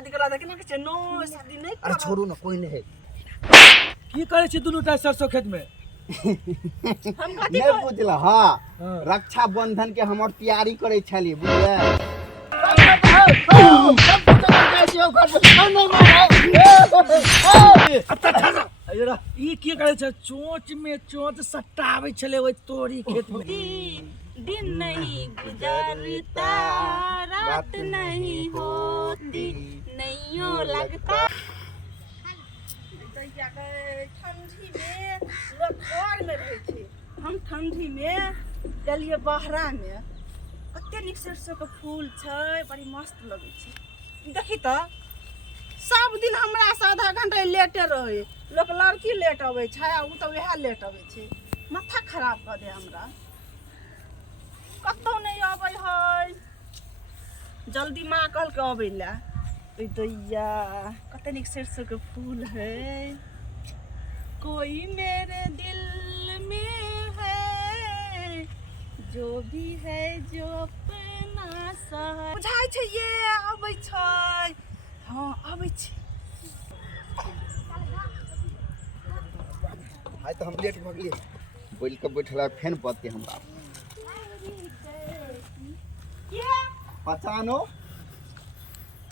शादी करा दे कि ना के नो शादी नहीं अरे छोड़ू ना कोई नहीं है की करे छी दुनू टा सरसों खेत में हम कथी नहीं बुझला हां रक्षा बंधन के हमर तैयारी करे छली बुझलिए ई की करे छ चोंच में चोंच सटावे छले ओइ तोरी खेत में दिन नहीं गुजरता रात नहीं होती नैयो लगता ठंडी में लोग घर में रहे थे हम ठंडी में गेलिए बहरा में कते निक सरसों के फूल छै बड़ी मस्त लगे छै देखी त सब दिन हमरा से आधा घंटा लेटे रहे लोग लड़की लेट आवे छै आ उ त वह लेट आवे छै माथा खराब कर दे हमरा कतौ नहीं आवे है जल्दी माँ कहल के आवे ला दैया कते निक सरसों के फूल है कोई मेरे दिल में है जो भी है जो अपना सा बुझाई छै ये आबै छै हां आबै छै आइ तो हम लेट भ गेलिए बोल के बैठला फैन पते हमरा के पहचानो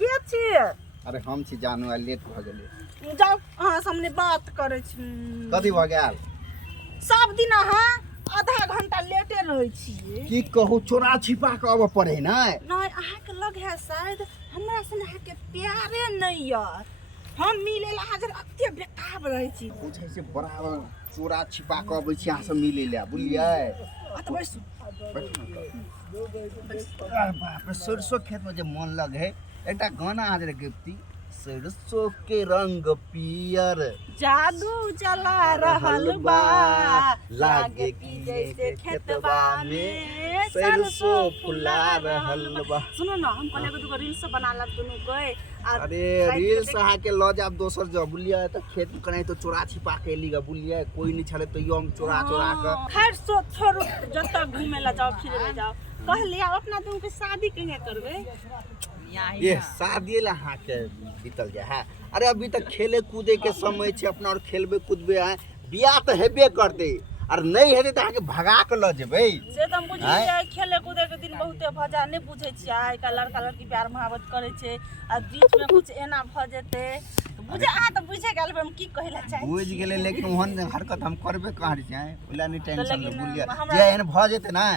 के छी अरे हम छी जानू लेट भ गेलिए जाओ अहाँ सामने बात करे छी कथी भ गेल सब दिन अहाँ आधा घंटा लेटे रहे छिए की कहू चोरा छिपा के आबे पड़े नै नहीं अहाँ के लग है शायद हमरा से अहाँ के प्यारे नहीं यार हम मिले ला हाजिर अत्ते बेताब रहे छी पूछे से बराबर चोरा छिपा के आबै छी अहाँ से मिले ले बुझलिए अत बैसू अरे बाप रे सरसों खेत में जे मन लगे एकटा गाना आज रे गप्ती सरसों के रंग पियर जादू चला रहल बा लागे की जैसे खेतबा में सरसों फुला रहल बा सुनो ना हम कहले के दुगो रील्स बना लब दोनों कोई अरे रील्स अहाँ के ल जाब दोसर जब बुलिया त खेत में कने तो चोरा छिपा के एली ग बुलिया कोई नहीं छले तो यो हम चोरा के खैर सो छोड़ो जत घूमे ला जाओ फिरे ला जाओ कहलिए अपना तुम के शादी कहिया करबे ये शादी ला अहाँ के बीतल जाय है अरे अभी तक खेले कूदे के समय छे अपना और खेलबे कूदबे है बियाह तो हेबे करते और नहीं हेते त अहाँ के भगा के ल जेबै से त हम बुझिए खेले कूदे के दिन बहुते भजा नहीं बुझे छी आइ का लड़का लड़की प्यार मोहब्बत करे छे आ बीच में कुछ एना भ जेते बुझे आ त बुझे गेल हम की कहला चाहे बुझ गेले लेकिन ओहन हरकत हम करबे कहां छै ओला नहीं टेंशन ले बुलिया जे एहन भ जेते ना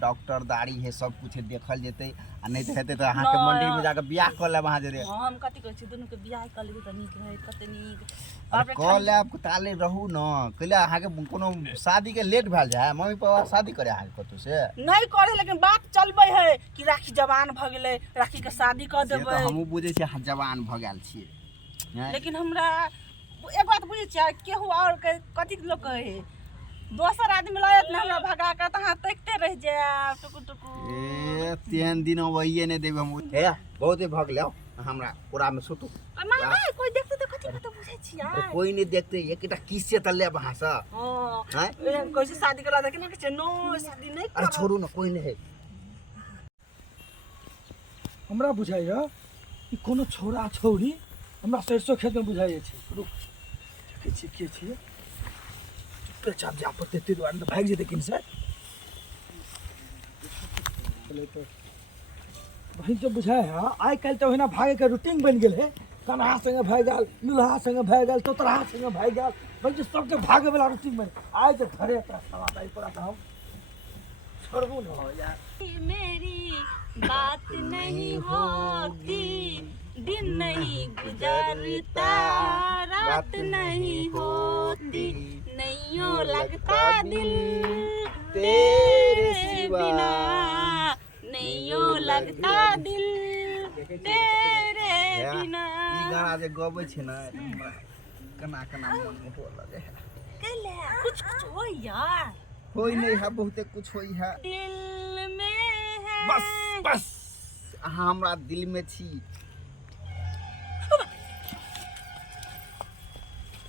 डॉक्टर दाढ़ी है सब कुछ देखल जेते आ नहीं तो हेते त अहाँ के मंडी में जाके बियाह कर लेब अहाँ जे हम कथि कहै छी दुनू के बियाह कर लेबे त नीक रहे कते नीक कह लेब ताले रहू न कहले अहाँ के कोनो शादी के लेट भेल जाय मम्मी पापा शादी करे अहाँ कतो से नहीं करे लेकिन बात चलबे है कि राखी जवान भ गेले राखी के शादी कर देबे तो हमहु बुझे छी जवान भ गेल छिए लेकिन हमरा एक बात बुझे छी केहू और के कथि लोग कहे दोसर आदमी लायत न हमरा भगा के त हां तकते रह जाय टुकु टुकु ए तीन दिन वहिए ने देबे हम हे बहुते भग ले हमरा पूरा में सुतू मामा कोई देखते तो कथि कत बुझे छी यार कोई नहीं देखते एकटा किस्से त ले वहां से हां कैसे शादी करा दे कि ना के नो शादी नहीं अरे छोड़ू ना कोई नहीं है हमरा बुझाइ है कि कोनो छोरा छोरी हमरा सरसों खेत में बुझाइ छै रुक देखे छी के छी चुपचाप जा पते ते दुआर में भाग जेते किन से चले तो वही तो बुझाय है आइ काल तो हिना भागे के रूटीन बन गेल है कन्हा संगे भाग गेल लुल्हा संगे भाग गेल तोतरा संगे भाग गेल भाई सबके भागे वाला रूटीन बन आइ तो घरे तोरा सवाल आई पड़ा हम छोड़बू न यार मेरी बात नहीं होती दिन नहीं गुजरता रात नहीं होती नैयो लगता दिल तेरे बिना नैयो लगता दिल तेरे बिना ई गाना जे गबै छै ना कना कना मन में हो लगे केले कुछ कुछ हो यार होई नहीं है बहुते कुछ होई है दिल में है बस बस अहाँ हमरा दिल में छी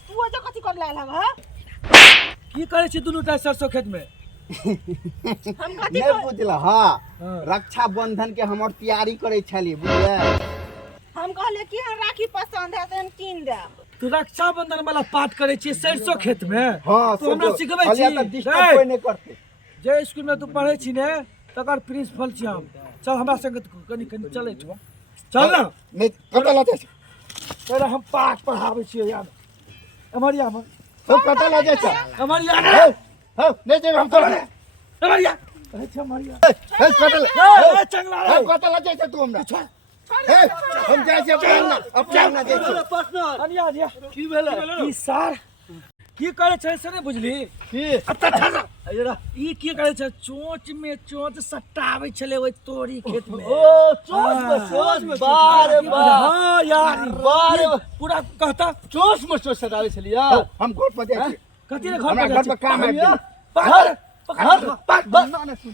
तू जो कथि कर लाल ह की करे छी दुनू टा सरसों खेत में हम कथि नहीं बुझला हां रक्षा बंधन के हमर तैयारी करे छली बुझलिए हम कहले कि हम राखी पसंद है तो हम कीन देब। तू रक्षाबंधन वाला पाठ करे छी सरसों खेत में। हां तू हमरा सिखबै छी डिस्टर्ब कोई नहीं करते। जे स्कूल में तू पढ़े छी ने तकर प्रिंसिपल छी हम। चल हमरा संग कनी कनी चले छ। चल ना नहीं कतला जाय छै तेरा हम पाठ पढ़ाबै छी यार अमरिया में। सब कतला जाय छै अमरिया हां नहीं जे हम तो अमरिया अच्छा अमरिया हे कतला ए चंगला रे कतला जाय छै तू हमरा हम जाय छै अपना जाय छै पर्सनल अनिया दिया की भेलै की सार की करे छै से नहीं बुझली की अजरा ई की करे छै चोंच में चोंच सटावे छले ओइ तोरी खेत में। ओ चोच में बारे हां यार बारे पूरा कहता चोच में चोच सटावे छलिया हम घर पर जाय छी कथी रे घर हमरा घर पर काम है पकड़ पकड़ ना ना सुन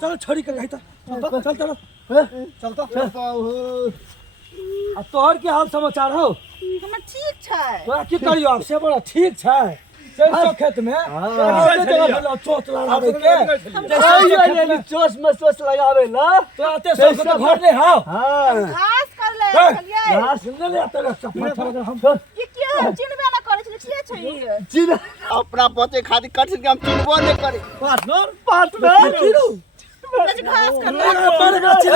चल छोड़ी के कही चल चल चल तो तोहर के हाल समाचार हो हमर ठीक छै। तोरा की करियो अब से बड़ा ठीक छै सरसों खेत में चोट लगावे के चोच में चोच लगावे ला तो आते सब तो घर नहीं हां हां घास कर ले चलिए यार सुन ले तेरा चप्पल हम ये के हम चिन्हबे ना करे छै के छै ई चिन अपना पचे खातिर कट के हम चिनबो नहीं करे पार्टनर चिरू घास कर ले पर का चिरू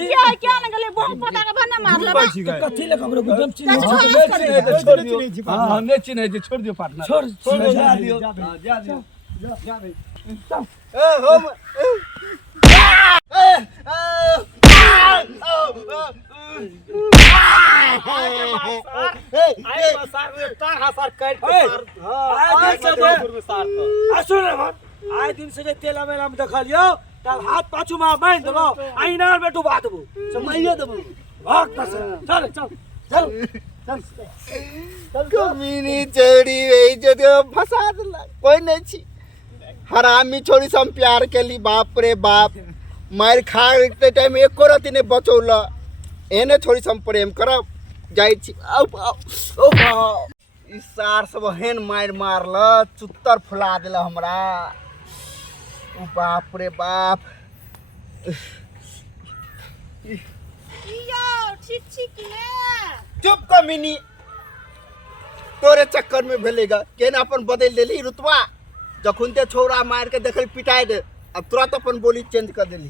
नहीं क्या ना गले बम पता के बने मार ले कथी ले ककरो गुदम चिरू छोड़ दियो हां नहीं चिन्ह जे छोड़ दियो पार्टनर छोड़ जा दियो जा दियो ए हम आए दिन से तेला में नाम देखलियो तब हाथ पाछू में बांध देबो आईना में डुबा देबो समझिए देबो भाग चल चल चल कमीनी चोरी वही जदे फंसा देला कोई नहीं छी हरामी छोरी से हम प्यार के ली बाप रे बाप मार खाते टाइम एको रति ने बचौला एने छोरी से हम प्रेम करब जाय छी ओ ई सार सब हेन मार मारल चुत्तर फुला देला हमरा ओ बाप रे बाप किया ठीक ठीक ने चुप कमीनी तोरे चक्कर में भेलेगा केन अपन बदल देली रुतबा जखुन ते छोरा मार के देखल पिटाई दे अब तुरंत अपन बोली चेंज कर देली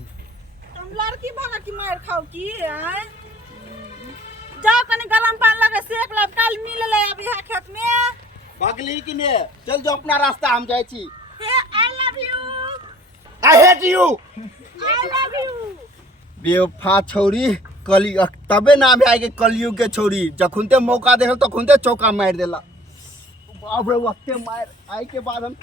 तुम लड़की भागा की मार खाओ की है जाओ कने गरम पानी लगे सेक ले कल मिल ले अब यहां खेत में भागली कि ने चल जो अपना रास्ता हम जाय छी हे I love you I hate you I love you बेवफा छोरी कली तबे ना भाई के कलयुग के छोरी जखुन ते मौका देखल तखुन ते चौका मार देला बाप रे वक्ते मार आई के बाद हम